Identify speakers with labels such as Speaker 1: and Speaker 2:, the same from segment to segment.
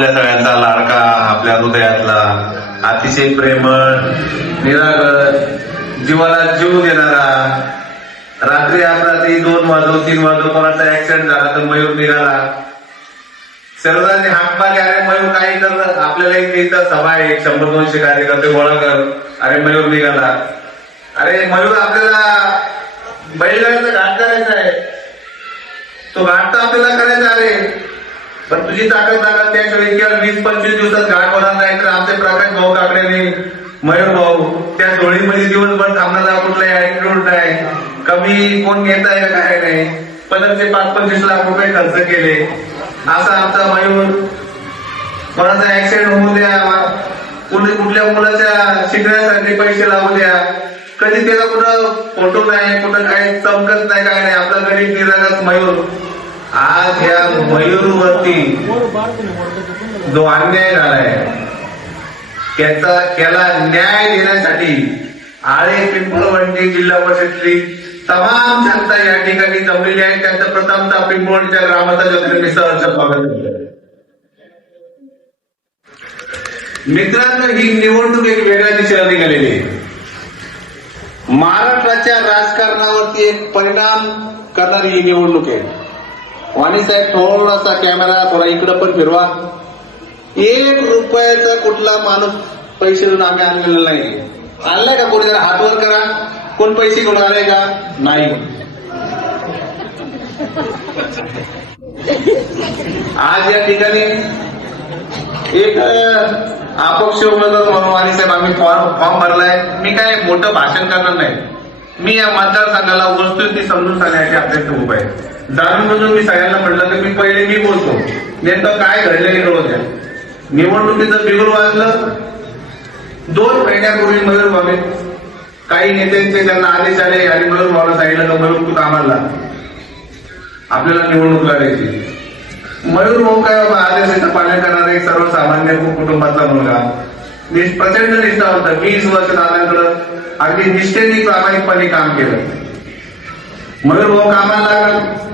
Speaker 1: आपल्या सगळ्यांचा लाडका आपल्या हृदयातला. अतिशय प्रेमळ निरागस जीवाला जीव देणारा. रात्री अपरात्री दोन वाजो तीन वाजो कोणाचा ऍक्सिडेंट झाला तर मयूर निघाला सर्वांनी हाक मारले अरे मयूर काही कर आपल्याला एक इथं सभा आहे. शंभर दोनशे कार्यकर्ते गोळा कर. अरे मयूर निघाला अरे मयूर आपल्याला बैलगाडीचा घाट करायचा आहे. तो घाट तर आपल्याला करायचा अरे पण तुझी ताकद ताकद त्याशिवाय किंवा वीस पंचवीस दिवसात गाठ होणार नाही तर आमचे प्रकाश भाऊ काकड्याने मयूर भाऊ त्या डोळीमध्ये दिवसभर थांबणारा कुठलाही ऍटिट्यूड नाही. कमी कोण घेत आहे काय नाही. पदरचे पाच पंचवीस लाख रुपये खर्च केले. असा आमचा मयूर कोणाचा ऍक्सिडेंट होऊ द्या कुठे कुठल्या मुलाच्या शिकण्यासाठी पैसे लावू द्या. कधी त्याला कुठं फोटो नाही कुठं काही चमकत नाही काय नाही. आपला गरीब निरागस मयूर. आज या मयूरवरती जो अन्याय झालाय त्याचा त्याला न्याय देण्यासाठी आळे पिंपळवंडी जिल्हा परिषदेतली तमाम जनता या ठिकाणी जमलेली आहे. त्यांचं प्रथमतः पिंपळवंडीच्या ग्रामाचा जत्रे मी सहर्ष स्वागत मित्रांनो ही निवडणूक एक वेगळ्या दिशेला निघालेली आहे. महाराष्ट्राच्या राजकारणावरती एक परिणाम करणारी ही निवडणूक आहे. वाणी साहेब थोडासा कॅमेरा थोडा इकडं पण फिरवा. एक रुपयाचा कुठला माणूस पैसे देऊन आम्ही आणलेला नाही. आणलाय का कोणी? जरा हातवर करा. कोण पैसे घेऊन आले का? नाही. आज या ठिकाणी एक अं, अपक्ष उमेदवार म्हणून वाणी साहेब आम्ही फॉर्म फॉर्म भरलाय. मी काय मोठं भाषण करणार नाही. मी या मतदारसंघाला वस्तुस्थिती समजून सांगण्याची आपल्याकडे उभा आहे जाणून बुजून मी सगळ्यांना म्हटलं की मी पहिले मी बोलतो. नेमकं काय घडलं हे द्या. निवडणुकीचं बिगुल वाजलं. दोन महिन्यापूर्वी मयूर भावे काही नेत्यांचे त्यांना आदेश आले आणि मयूर बाबा सांगितलं का मयूर तू कामाला आपल्याला निवडणूक लढायची मयूर भाऊ काय बाबा आदेशाचं पालन करणारा एक सर्वसामान्य कुटुंबातला मुलगा. प्रचंड निष्ठा होता. वीस वर्ष दादांकडं अगदी निष्ठेने प्रामाणिकपणे काम केलं. मयूर भाऊ कामाला लागला.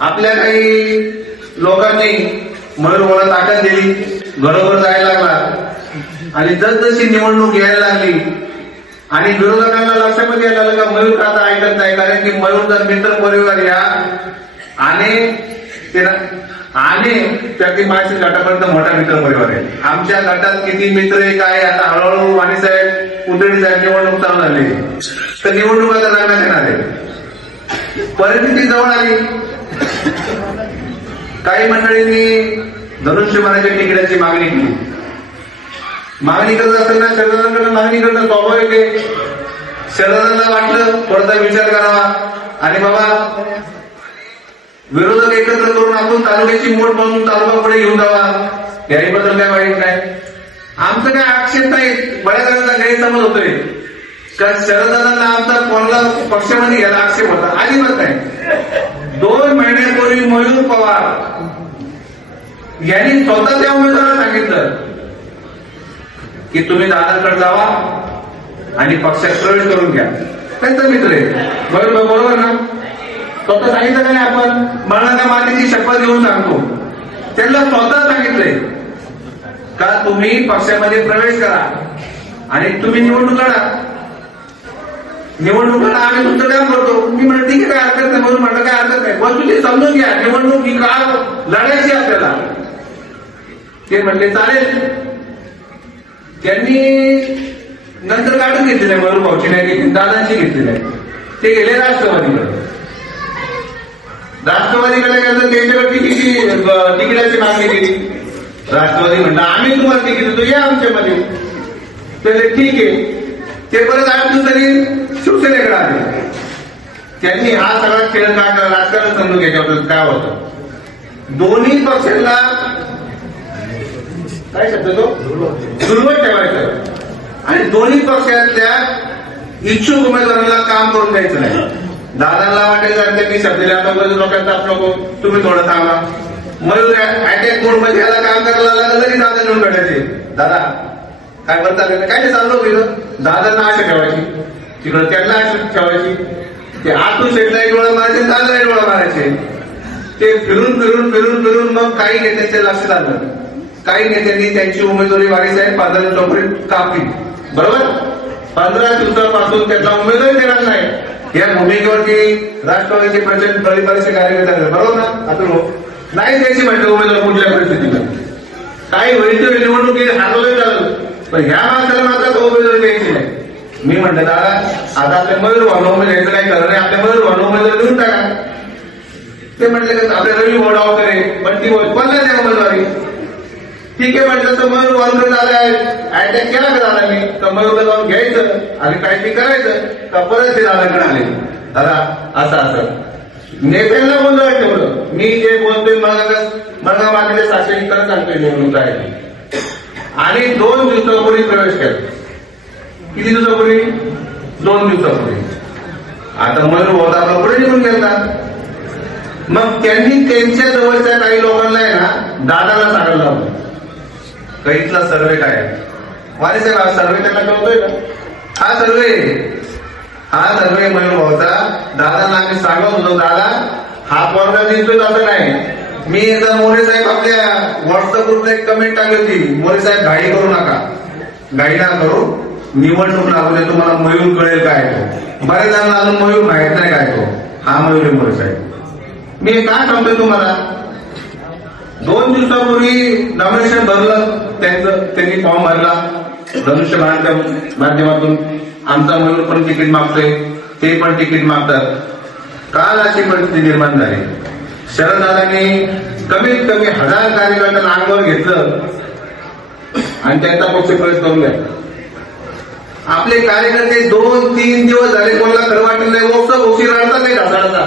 Speaker 1: आपल्या काही लोकांनी मयूर मला ताकद दिली घरोघर जायला लागला. आणि जसजशी निवडणूक यायला लागली आणि विरोधकांना लक्षामध्ये यायला लागलं का मयूर का आता ऐकत नाही? कारण की मयूरचा मित्र परिवार या आणि ते आणि त्यातील माझ्या गटापर्यंत मोठा मित्र परिवार आहे. आमच्या गटात किती मित्र आहे काय आता हळूहळू वाणी साहेब उदडी साहेब निवडणूक चालू झाली. तर निवडणूक आता लागण्यात येणार आहे. परिस्थिती जवळ आली. काही मंडळींनी धनुष्यमानाच्या तिकिटाची मागणी केली. मागणी करत असताना शरदांकडे मागणी करणं स्वाभाविक आहे शरदांना वाटलं थोडासा विचार करावा. आणि बाबा विरोधक एकत्र करून आपण तालुक्याची मोठ बनवून तालुका पुढे घेऊन जावा. याहीबद्दल काय वाईट नाही आमचं काय आक्षेप नाही बऱ्याच वेळेला गैरसमज होतोय. कारण शरदांना आमचा कोणाला पक्षामध्ये घ्यायला आक्षेप होता? अजिबात नाही. दोन महिन्यापूर्वी मयूर पवार यांनी स्वतः त्या उमेदवाराला सांगितलं की तुम्ही दादाकडे जावा आणि पक्षात प्रवेश करून घ्या. त्यांचा मित्र आहे. बरोबर बरोबर ना? स्वतः सांगितलं का नाही आपण? मरणाच्या मातेची शपथ घेऊन सांगतो. त्यांना स्वतः सांगितलंय का तुम्ही पक्षामध्ये प्रवेश करा आणि तुम्ही निवडणूक लढा. निवडणूक लढा आम्ही तुमचं काम करतो मी म्हणलं ठीक आहे काय हरकत नाही. म्हणून म्हटलं काय हरकत नाही. वस्तुस्थिती समजून घ्या. निवडणूक ही का लढायची आपल्याला ते म्हणले चालेल. त्यांनी नंतर काढून घेतलेलं आहे मयूर भाऊची नाही घेतली दादांची घेतलेली आहे. ते गेले राष्ट्रवादीकडे. राष्ट्रवादीकडे गेलं त्यांच्याकडे किती तिकिटाची मागणी केली. राष्ट्रवादी म्हणलं आम्ही तुम्हाला तिकीट देतो या आमच्यामध्ये. तर ठीक आहे. ते परत आठ दिवसांनी त्यांनी हा सगळा खेळ काढला राजकारण समजून घ्यायच्या काय होतं? दोन्ही पक्षांना काय शब्द तो? दुर्बळ ठेवायचं. आणि दोन्ही पक्षातल्या इच्छुक उमेदवारांना काम करून द्यायचं नाही. दादांना वाटेल जर त्यांनी शब्द लोकांचा आता नको. तुम्ही थोडं थांबा. मयूर अटॅक मोडमध्ये याला काम करायला लागलं तरी दादा घेऊन भेटायचे. दादा काय म्हणतात काय नाही चाललो होतं दादांना आशा ठेवायची. तिकडं त्यांना आशा ठेवायची. ते आतून शेटला एक डोळा मारायचे दादा एक डोळा मारायचे. ते फिरून फिरून फिरून फिरून मग काही नेत्यांच्या लक्षात आलं काही नेत्यांनी त्यांची उमेदवारी वारीसाहेब पांढऱ्या चौपडे कापली. बरोबर? पंधरा दिवसापासून त्याचा उमेदवारी देणार नाही. या भूमिकेवरती राष्ट्रवादीचे प्रचंड बरी कार्यकर्ते बरोबर ना? आता हो. नाही द्यायची म्हटलं उमेदवार कुठल्या परिस्थितीला काही होईल तर निवडणुकीत हारलं पण ह्या माणसाला मात्र उमेदवारी द्यायची नाही. मी म्हणलं दादा आता आपल्या मयूर भावना द्यायचं काय करणार नाही आपल्या मयूर भावना उमेदवार देऊन टाका. ते म्हटले की आपल्या रवी ओढाव करे पण ती कोणला नाही उमेदवारी. ठीक आहे म्हटलं तर मयूर वानकर दादा अटॅक केला का दादा मी? तर मयूर जाऊन घ्यायचं आणि काय ते करायचं तर परत ते दादाकडे आले. दादा असं असं. नेत्यांना गोंधळ ठेवलं मी जे बोलतोय मला मला माझ्या साक्षी खरं सांगतोय निवडणूक आहे आणि दोन दिवसापूर्वी प्रवेश केला. किती दिवसापूर्वी? दोन दिवसापूर्वी. आता मयूर होता आपला पुढे निघून गेला मग त्यांनी त्यांच्या जवळच्या काही लोकांना आहे ना दादाला सांगायला लावलं कैतला सर्वे काय वारे साहेब हा सर्वे त्यांना कळतोय का? हा सर्वे हा सर्वे मयूर भाऊचा दादांना आम्ही सांगत होतो दादा हा पोरगा दिसतोय असं नाही. मी एकदा मोरे साहेब आपल्या व्हॉट्सअप व्हॉट्सअपवर एक कमेंट टाकली होती. मोरे साहेब घाई करू नका. घाई ना करू. निवडणूक लागू दे तुम्हाला मयूर कळेल काय तो. बऱ्याच जणांना अजून मयूर माहीत नाही काय तो. हा मयूर आहे मोरे साहेब. मी काय सांगतोय तुम्हाला? दोन दिवसापूर्वी नॉमिनेशन भरलं त्यांचं त्यांनी फॉर्म भरला. धनुष्य माध्यमातून आमचा मयूर पण तिकीट मागतोय ते पण तिकीट मागतात. काल अशी परिस्थिती निर्माण झाली. शरददादांनी कमीत कमी हजार कार्यकर्त्यांना अंगावर घेतलं आणि त्यांचा पक्ष प्रवेश करून घ्या आपले कार्यकर्ते दोन तीन दिवस झाले कोणाला खरं नाही. ओपसा बोक्षी आणतात नाही ढासाळाचा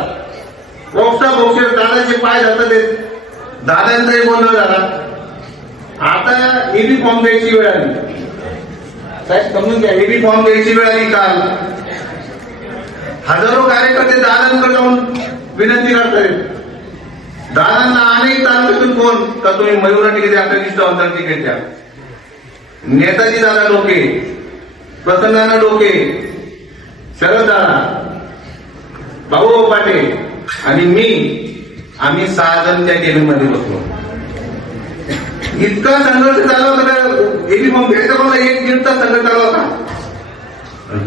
Speaker 1: ओपसा बोक्षी दादाचे पाय जातात ते. दादांचाही गोंधळ झाला. आता एबी फॉर्म द्यायची वेळ आली. साहेब समजून घ्या एबी फॉर्म द्यायची वेळ आली काल. हजारो कार्यकर्ते दादांकडे जाऊन विनंती करतात दादांना अनेक तालुक्यातून फोन का तुम्ही मयुरा तिकीट द्या आपल्या निष्ठावंतांना तिकीट द्या. नेताजी दादा लोके प्रसन्नाना डोके सरदारा भाऊ पाटे आणि मी आम्ही सहा जण त्या केबिनमध्ये बसलो. इतका संघर्ष झाला होता का एबी मग घ्यायचा मला एक दीड तास संघर्ष झाला होता.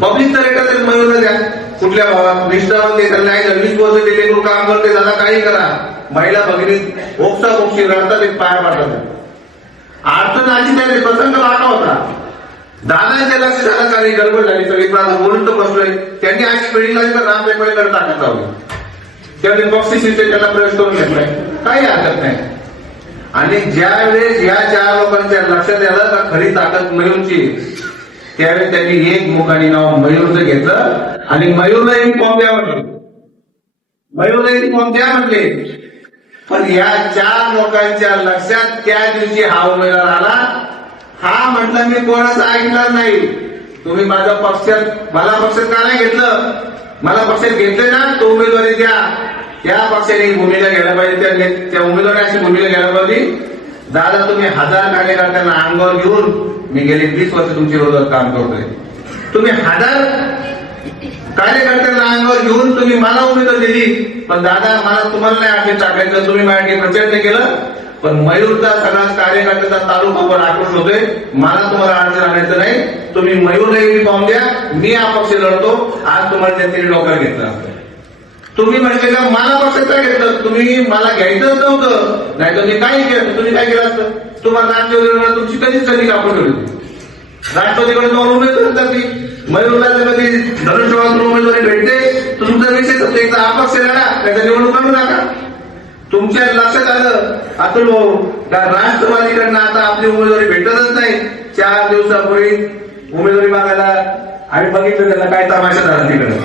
Speaker 1: पब्लिक तर एका म्हणून द्या. कुठल्या भावात निष्ठावंत आहे, त्यांना नाही वीस वर्ष ते लेकरू काम करते दादा काही करा. महिला भगिनी ओपसा ओपशी रडतात एक पाय पाडतात. अडचण आली त्याने प्रसंग वाटा होता. दादांच्या लक्ष झालं काही गडबड झाली सगळी प्रांत बोलून तो बसलोय. त्यांनी अशी पिढी राम तर रामटेकडे टाकत आहोत त्याने बक्षिसीचे त्याला प्रवेश करून घेतलाय. काही हरकत नाही. आणि ज्या वेळेस या चार लोकांच्या लक्षात आलं का खरी ताकद मयूरची त्यावेळेस त्यांनी एक मुखाने नाव मयूरचं घेतलं. आणि मयूरला एक फॉर्म द्या म्हटले. मयूरला एक फॉर्म द्या म्हटले. पण या चार लोकांच्या लक्षात त्या दिवशी हा उमेदवार आला. हा म्हटलं मी कोणाचं ऐकणार नाही. तुम्ही माझ्या पक्षात मला पक्षात का नाही घेतलं? मला पक्षात घेतले ना तो उमेदवारी द्या. त्या पक्षाने भूमिका घ्यायला पाहिजे त्या उमेदवारी अशी भूमिका घ्यायला पाहिजे. दादा तुम्ही हजार कार्यकर्त्यांना अंगावर घेऊन मी गेले वीस वर्ष तुमच्या विरोधात काम करतोय. तुम्ही हजार कार्यकर्त्यांना अंगावर घेऊन तुम्ही मला उमेदवारी दिली. पण दादा मला तुम्हाला नाही आठवण टाकायचं. तुम्ही माझ्यासाठी प्रचंड केलं. पण मयूरचा सगळा कार्यकर्त्याचा तालुकावर आक्रोश होतोय. मला तुम्हाला अडचण आणायचं नाही. तुम्ही मयूरला फॉर्म द्या. मी अपक्ष लढतो. आज तुम्हाला त्यांनी डोक्यावर घेतला तुम्ही म्हटले का मला पक्षात काय घेतलं? तुम्ही मला घ्यायचंच नव्हतं. नाही तर मी काय केलं? तुम्ही काय केलं असतं? तुम्हाला राष्ट्रवादीवर तुमची कधीच कधी कापून ठेवली होती. राष्ट्रवादीकडे दोन उमेदवार असतात मयूरला जर कधी धनुष्यवाद उमेदवारी भेटते तुमचा विषय एकदा अपक्ष लढा त्याचा निवडणूक काढू नका. तुमच्या लक्षात आलं? अतुल भाऊ का राष्ट्रवादीकडनं आता आपली उमेदवारी भेटतच नाही. चार दिवसापूर्वी उमेदवारी मागायला आम्ही बघितलं त्याला काय तमाशा झाला तिकडे.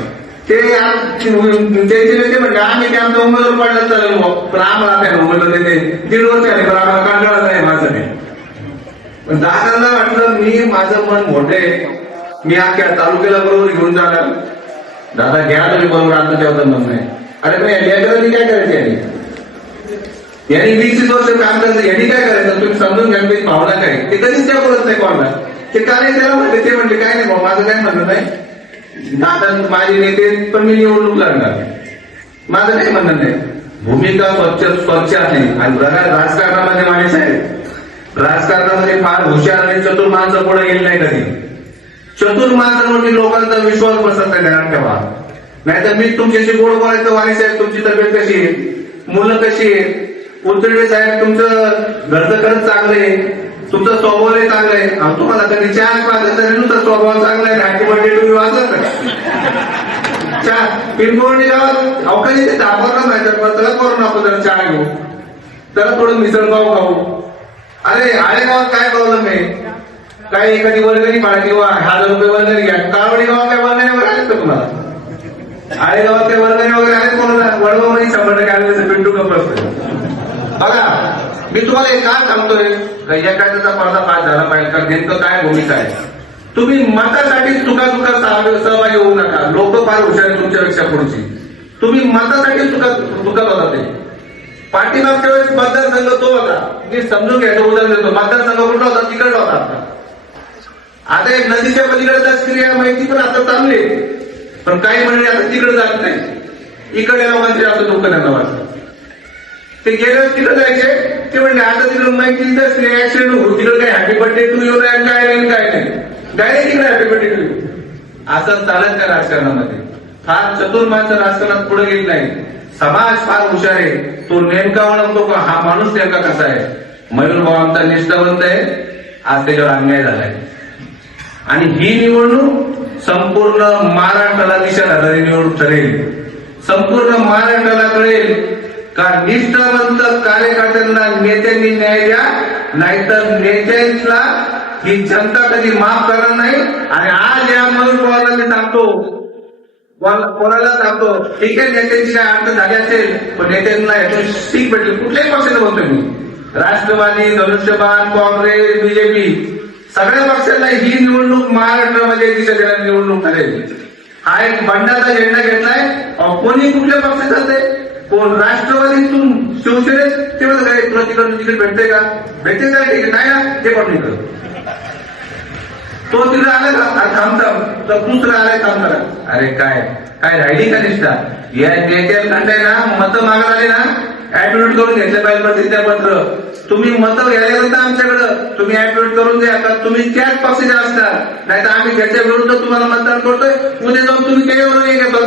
Speaker 1: ते त्यांचे नेते म्हणजे आम्ही ते आमचा उमेदवार पडला चालेल पण आम्हाला काय उमेदवार देते दीड वर्ष आले पण आम्हाला कंटाळा नाही माझं पण दादांना वाटलं मी माझं मन मोठे मी अख्ख्या तालुक्याला बरोबर घेऊन जाणार. दादा घ्या तुम्ही बरोबर आता तेव्हा मन नाही. अरे पण या काय करायचं यांनी? यांनी वीस वर्ष काम करायचं यांनी काय करायचं? तुम्ही समजून घ्या मी भावना काय? ते कधीच त्या बोलत नाही कोणाला. ते काय त्याला म्हणते ते म्हणले काय नाही भाऊ माझं काय म्हणणं नाही. दादा माझे नेते पण मी निवडणूक लढणार माझं काही म्हणणं नाही. भूमिका स्वच्छ स्वच्छ आहे. आणि बघा राजकारणामध्ये माणूस आहे राजकारणामध्ये फार हुशार आणि चतुर माणसं पुढे गेली नाही कधी. चतुर माणसांवरती लोकांचा विश्वास बसत नाही ध्यानात ठेवा नाहीतर मी तुमच्याशी गोड बोलायचं वाणी साहेब तुमची तब्येत कशी आहे? मुलं कशी आहे उतरडे साहेब तुमचं घरचं खरंच चांगलं आहे. तुमचं स्वभावही चांगलं आहे. आणि तुम्हाला कधी चहा पाहिजे तरी तुमचा स्वभाव चांगला आहे हॅपी बर्थडे तुम्ही वाचत का? चहा पिंपवणी गावात अवकाळी ते दाखवलं तर पण त्याला करून आपण जरा चहा घेऊ. त्याला थोडं मिसळपाव खाऊ. अरे आळे गावात काय प्रॉब्लेम आहे? काय एखादी वर्गणी पाडा किंवा हजार रुपये वर्गणी घ्या. काळवडी गावात काय वर्गणी वगैरे आहेत का तुम्हाला? आळे गावात काय वर्गणी वगैरे आहेत कोणाला? वडगावमध्ये शंभर टक्के आले पिंटू कप असतं बघा मी तुम्हाला एक का सांगतोय. का या कायद्याचा पडदा पास झाला पाहिजे का नेमकं काय भूमिका आहे? तुम्ही मतासाठी चुका चुका सहभागी होऊ नका. लोक फार हुशार आहेत तुमच्यापेक्षा पुढची. तुम्ही मतासाठी चुका चुका बघा ते. पाठीमागच्या वेळेस मतदारसंघ तो होता. मी समजून घ्यायचं उदाहरण देतो. मतदारसंघ कुठला होता? तिकडला होता आता एक नदीच्या पलीकडे क्रिया माहिती पण आता चांगली पण काही मंडळी आता तिकडे जात नाही. इकडे लोकांचे असं दुःख त्यांना वाटतं. ते गेले तिथं जायचे ते म्हणजे आता तिकडे माहिती ऍक्सिडेंट होऊ तिकडे काय हॅपी बर्थडे टू यू नाही काय नाही काय नाही डायरेक्ट तिकडे हॅपी बर्थडे टू यू असं चालत त्या राजकारणामध्ये. फार चतुर माणसं राजकारणात पुढे गेली नाही समाज फार हुशार आहे. तो नेमका ओळखतो का? हा माणूस नेमका कसा आहे? मयूर भाऊ आमचा निष्ठावंत आहे. आज त्याच्यावर अन्याय झालाय. आणि ही निवडणूक संपूर्ण महाराष्ट्राला दिशा धरणारी निवडणूक ठरेल. संपूर्ण महाराष्ट्राला कळेल का निष्ठावंत कार्यकर्त्यांना नेत्यांनी न्याय द्या नाहीतर नेत्यांना ही जनता कधी माफ करणार नाही. आणि आज या म्हणून कोणाला मी सांगतो कोणाला सांगतो ठीक आहे नेत्यांची काय अर्थ झाली असेल पण नेत्यांना यातून सीट भेटली. कुठल्याही पक्षाने म्हणतोय मी. राष्ट्रवादी धनुष्यबाण काँग्रेस बीजेपी सगळ्या पक्षांना ही निवडणूक महाराष्ट्रामध्ये दिशा निवडणूक ठरेल हा एक बंडाचा झेंडा घेतलाय. कोणी कुठल्या पक्षात जाते कोण राष्ट्रवादीतून शिवसेनेत ते म्हणत काय तुला तिकडून तिकीट भेटते का? भेटते का ठीक आहे नाही ना ते पण निघत तो तिकडे आला का हा तर दुसरा आलाय थांब करा अरे काय काय राहिली का निष्ठा या नेत्यांकडे ना मतं मागत आले ना ऍडमिट करून घेतलं पाहिजे पत्र तुम्ही मतं घ्यायला येतात आमच्याकडं तुम्ही ऍडमिट करून द्या का तुम्ही त्याच पक्षाचे असता? नाही तर आम्ही त्याच्या विरुद्ध तुम्हाला मतदान करतोय उद्या जाऊन तुम्ही त्याच्यावर हे घेतो.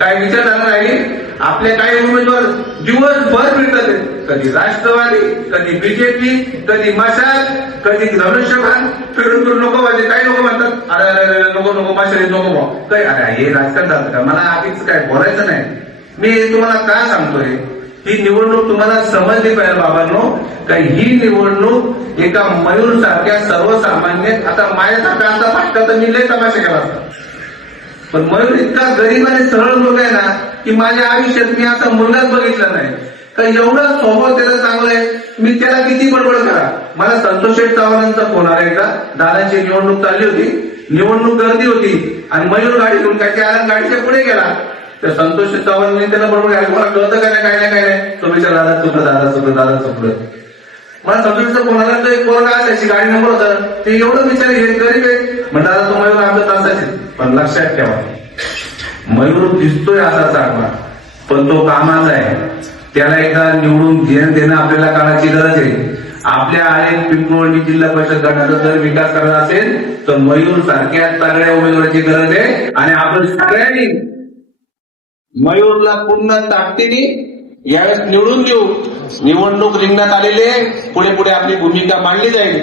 Speaker 1: काय झाला राहिली? आपले काही उमेदवार दिवसभर फिरतात. कधी राष्ट्रवादी कधी बीजेपी कधी मशाल कधी धनुष्यभान फिरून फिरून नको पाहिजे काही लोक म्हणतात. अरे अरे अरे नको नको मशाल नको भाऊ काय अरे हे राजकारण झालं का? मला आधीच काय बोलायचं नाही. मी तुम्हाला काय सांगतोय? ही निवडणूक तुम्हाला समजली पाहिजे बाबांनो. का ही निवडणूक एका मयूर सारख्या सर्वसामान्य आता माझ्यासारखा आता फाटका तर मी लय तमाशा केला असता. पण मयूर इतका गरीब आणि सरळ लोक आहे ना की माझ्या आयुष्यात मी असा मुलगाच बघितला नाही. तर एवढा स्वभाव त्याचा चांगला आहे मी त्याला किती बडबड करा? मला संतोष शेठ चव्हाणांचा फोन आला एकदा. दादांची निवडणूक चालली होती. निवडणूक गर्दी होती. आणि मयूर गाडी घेऊन काय त्या गाडीच्या पुढे गेला. तर संतोष चव्हाण चव्हाणांनी त्याला बरोबर घ्यायला मला कळतं काय नाही काय नाही काय नाही? तो विचार दादा चुकलं दादा चुकलं दादा चुकलं मला संतोषचा कोणाला आला. एक पोरगा असायची गाडी नंबर होता. ते एवढं विचार घेत गरीब आहे. म्हणजे दादा तो मयूर आमच्या तासाचे. पण लक्षात ठेवा. मयूर दिसतोय असा चांगला पण तो कामाचा आहे. त्याला एकदा निवडून घेणं देणं आपल्याला काळाची गरज आहे. आपल्या आळेत पिंपळवंडी जिल्हा परिषद गटाचा जर विकास करायचा असेल तर मयूर सारख्या सगळ्या उमेदवाराची गरज आहे आणि आपण सगळ्यांनी मयूरला पूर्ण ताकदीने यावेळेस निवडून देऊ निवडणूक रिंगणात आलेली आहे. पुढे पुढे आपली भूमिका मांडली जाईल.